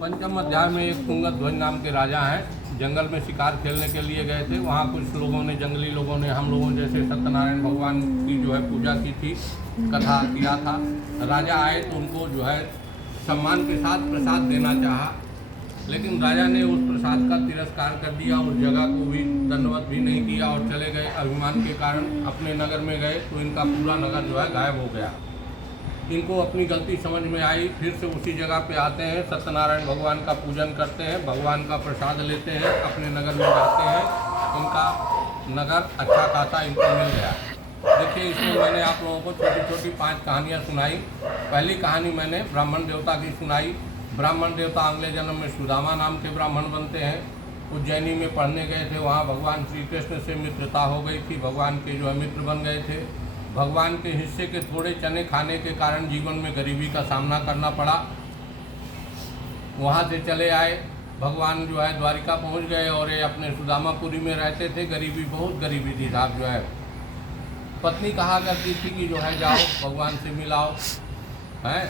पंचम अध्याय में एक तुंगध्वज नाम के राजा हैं, जंगल में शिकार खेलने के लिए गए थे। वहाँ कुछ लोगों ने, जंगली लोगों ने हम लोगों जैसे सत्यनारायण भगवान की जो है पूजा की थी, कथा किया था। राजा आए तो उनको जो है सम्मान के साथ प्रसाद देना चाहा, लेकिन राजा ने उस प्रसाद का तिरस्कार कर दिया। उस जगह को भी दंडवत भी नहीं किया और चले गए। अभिमान के कारण अपने नगर में गए तो इनका पूरा नगर जो है गायब हो गया। इनको अपनी गलती समझ में आई, फिर से उसी जगह पे आते हैं, सत्यनारायण भगवान का पूजन करते हैं, भगवान का प्रसाद लेते हैं, अपने नगर में जाते हैं। इनका नगर अच्छा खासा इनको मिल गया। देखिए, इसमें मैंने आप लोगों को छोटी छोटी 5 कहानियाँ सुनाई। पहली कहानी मैंने ब्राह्मण देवता की सुनाई। ब्राह्मण देवता अगले जन्म में सुदामा नाम के ब्राह्मण बनते हैं। उज्जैनी में पढ़ने गए थे, वहाँ भगवान श्री कृष्ण से मित्रता हो गई थी, भगवान के जो है मित्र बन गए थे। भगवान के हिस्से के थोड़े चने खाने के कारण जीवन में गरीबी का सामना करना पड़ा। वहाँ से चले आए, भगवान जो है द्वारिका पहुँच गए और ये अपने सुदामापुरी में रहते थे। गरीबी, बहुत गरीबी थी साहब। जो है पत्नी कहा करती थी कि जो है जाओ भगवान से मिलाओ, हैं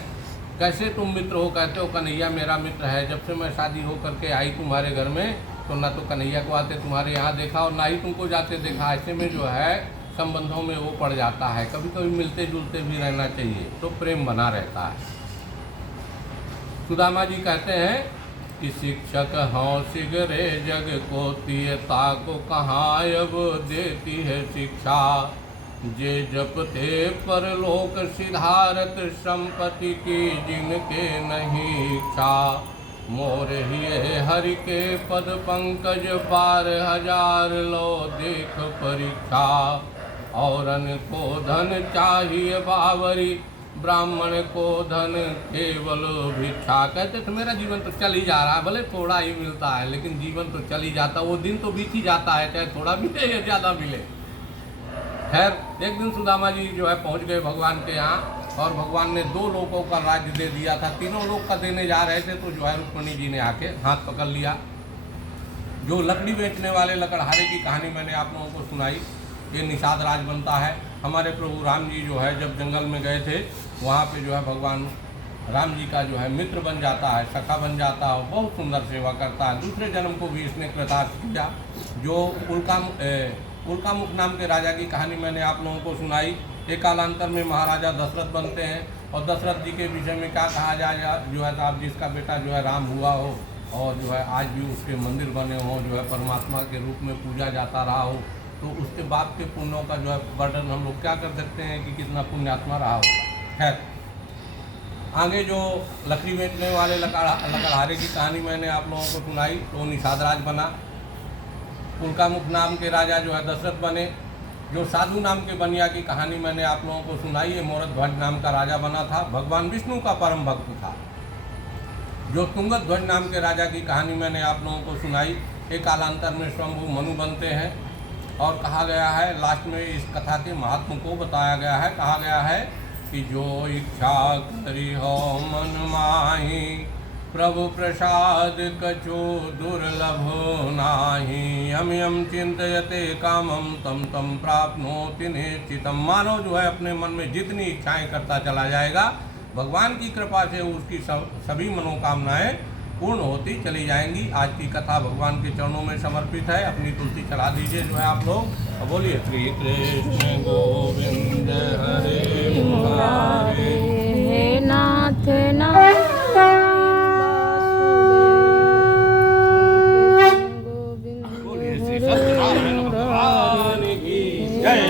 कैसे तुम मित्र हो? कहते हो कन्हैया मेरा मित्र है। जब से मैं शादी हो करके आई तुम्हारे घर में तो ना तो कन्हैया को आते तुम्हारे यहाँ देखा और ना ही तुमको जाते देखा। ऐसे में जो है संबंधों में वो पड़ जाता है। कभी कभी मिलते जुलते भी रहना चाहिए तो प्रेम बना रहता है। सुदामा जी कहते हैं कि शिक्षक हों सिगरे जग को तीयता को कहाँ अब देती है शिक्षा। जे जपते परलोक सिधारत संपत्ति की जिनके नहीं इच्छा। मोर हिये हरि के पद पंकज 12,000 लो देख परीक्षा। औरन को धन चाहिए बावरी, ब्राह्मण को धन केवल भिक्षा। कहते थे मेरा जीवन तो चल ही जा रहा है, भले थोड़ा ही मिलता है लेकिन जीवन तो चल ही जाता, वो दिन तो बीत ही जाता है, चाहे थोड़ा मिले या ज़्यादा मिले। खैर, एक दिन सुदामा जी जो है पहुंच गए भगवान के यहाँ और भगवान ने 2 लोगों का राज्य दे दिया था। 3 लोग का देने जा रहे थे तो जो है रुक्मिणी जी ने आके हाथ पकड़ लिया। जो लकड़ी बेचने वाले लकड़हारे की कहानी मैंने आप लोगों को सुनाई, ये निषाद राज बनता है। हमारे प्रभु राम जी जो है जब जंगल में गए थे, वहाँ पे जो है भगवान राम जी का जो है मित्र बन जाता है, सखा बन जाता है, बहुत सुंदर सेवा करता है। दूसरे जन्म को भी इसने कृतार्थ किया। जो उल्कामुख नाम के राजा की कहानी मैंने आप लोगों को सुनाई। एक कालांतर में महाराजा दशरथ बनते हैं और दशरथ जी के विषय में क्या कहा जाए, जो है साहब जिसका बेटा जो है राम हुआ हो और जो है आज भी उसके मंदिर बने हों, जो है परमात्मा के रूप में पूजा जाता रहा हो, तो उसके बाप के पुण्यों का जो है वर्णन हम लोग क्या कर सकते हैं कि कितना पुण्यात्मा रहा होगा। खैर, आगे जो लकड़ी बेचने वाले लकड़हारे की कहानी मैंने आप लोगों को सुनाई तो निषाद राज बना। उल्कामुख नाम के राजा जो है दशरथ बने। जो साधु नाम के बनिया की कहानी मैंने आप लोगों को सुनाई, ये मोरध्वज नाम का राजा बना था, भगवान विष्णु का परम भक्त था। जो तुंगध्वज नाम के राजा की कहानी मैंने आप लोगों को सुनाई, एक कालांतर में स्वयंभू मनु बनते हैं। और कहा गया है, लास्ट में इस कथा के महात्म को बताया गया है, कहा गया है कि जो इच्छा करी हो मन माही, प्रभु प्रसाद कछु दुर्लभ नाही। यम यम चिंतयते कामम तम तम प्राप्नोति निश्चितम। मानव जो है अपने मन में जितनी इच्छाएं करता चला जाएगा, भगवान की कृपा से उसकी सभी मनोकामनाएं पूर्ण होती चली जाएंगी। आज की कथा भगवान के चरणों में समर्पित है। अपनी तुलसी चला दीजिए जो है आप लोग। बोलिए श्री कृष्ण गोविंद हरे मुरारे नाथ नाथ सत्यनारायण भगवान की जय।